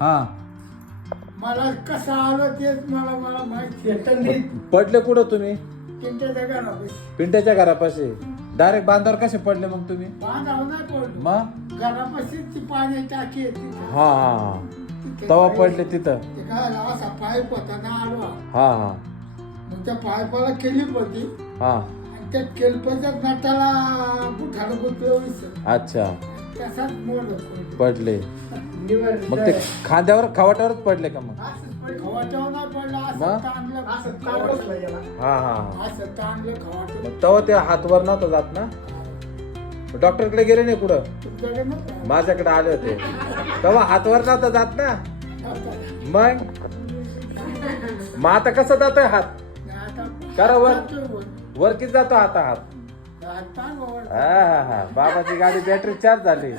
हा मला कसं आलं तेच मला माहिती पडले कुठं तुम्ही? पिंट्याच्या पिंट्याच्या घरापाशी. डायरेक्ट बांधावर कसे पडले मग तुम्ही? बांधावर नाही पडलो. मग घरापाशी ती पाणी टाकी आहे तिथे. हा हा तवा पडले तिथं. ते काय असा पाईप होता ना आडवा. हा हा मग त्या पाईपाला केलीप होती हा आणि त्या केलपाच्या नटाला बुठाला गुंतलं विसर. अच्छा तसाच मोड पडले. मग ते खांद्यावर खवाट्यावरच पडले का मग? खवाट्यावर नाही पडलं असं मग? ताणलं असं हा हा असं ताणलं खवाट्यावर. तेव्हा ते हातवर नव्हतं जात ना? डॉक्टरकडे गेले नाही कुठं? तुमच्याकडे नव्हतं? माझ्याकडे आले होते तेव्हा हातवर नव्हतं जात ना. मग मग आता कसं जातोय हात? आता करा वर जातोय वर. वर किती जातो आता हात? आता वर. हा हा हा बाबाची गाडी बॅटरी चार्ज झाली.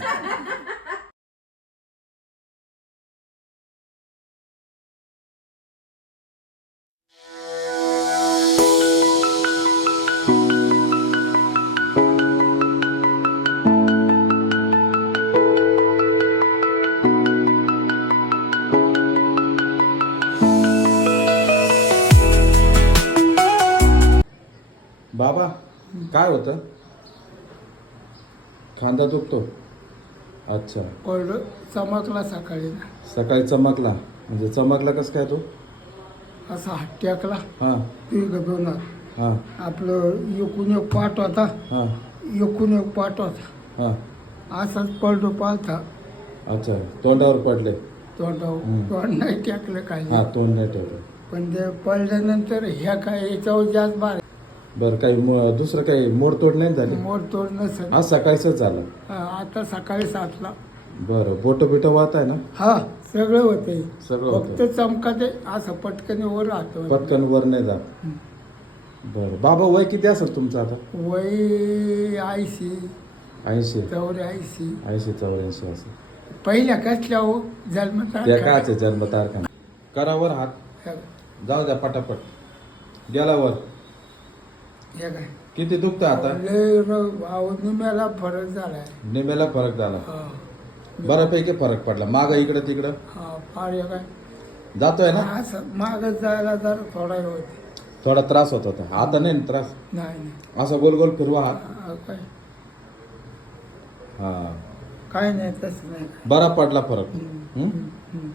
बाबा काय होतं? खांदा दुखतो. अच्छा पडलं चमकला सकाळी ना. सकाळी चमकला म्हणजे चमकला कसं काय तो? असा हात टेकला हा दीर्घ दोनात. हा आपलं एकूण एक पाठ होता हा एकूण एक पाठ होता हा असाच पडलो पाहता अच्छा तोंडावर पडले. तोंडावर हम्म. तोंड नाही टेकलं हा काही तोंड नाही ठेवलं. पण ते पडल्यानंतर ह्या काय याच्यावर जास्त बार बरं काही दुसरं काही मोडतोड नाही झाली? मोड तोड नसेल. आज सकाळीच झालं. आता सकाळी 7ला. बरं बोट बिट वाहत आहे ना? हा सगळं होतंय. सगळं फक्त होतं. चमकाते असं पटकन वर राहतो. पटकन वर नाही जात. बरं बाबा वय किती असेल तुमचं आता? वय 80 80 84. 84 असेल. पहिल्या कसल्या हो त्या जन्मता काचे जन्म तारखा करावर हात जाऊ द्या पटापट गेला वर. हे काय किती दुखतं आता? निम्याला फरक झालाय. निम्याला फरक झाला. हा. बऱ्यापैकी फरक पडला. माग इकडे तिकडं हा फार हे काय जातोय ना? असं मागं जायला जर थोडा हे होते. थोडा त्रास होत होता. आता नाही ना त्रास? नाही असं गोल गोल फिरवा हात. काय हा काय नाही तसं नाही. बरा पडला फरक. हम्म. हं? हम्म.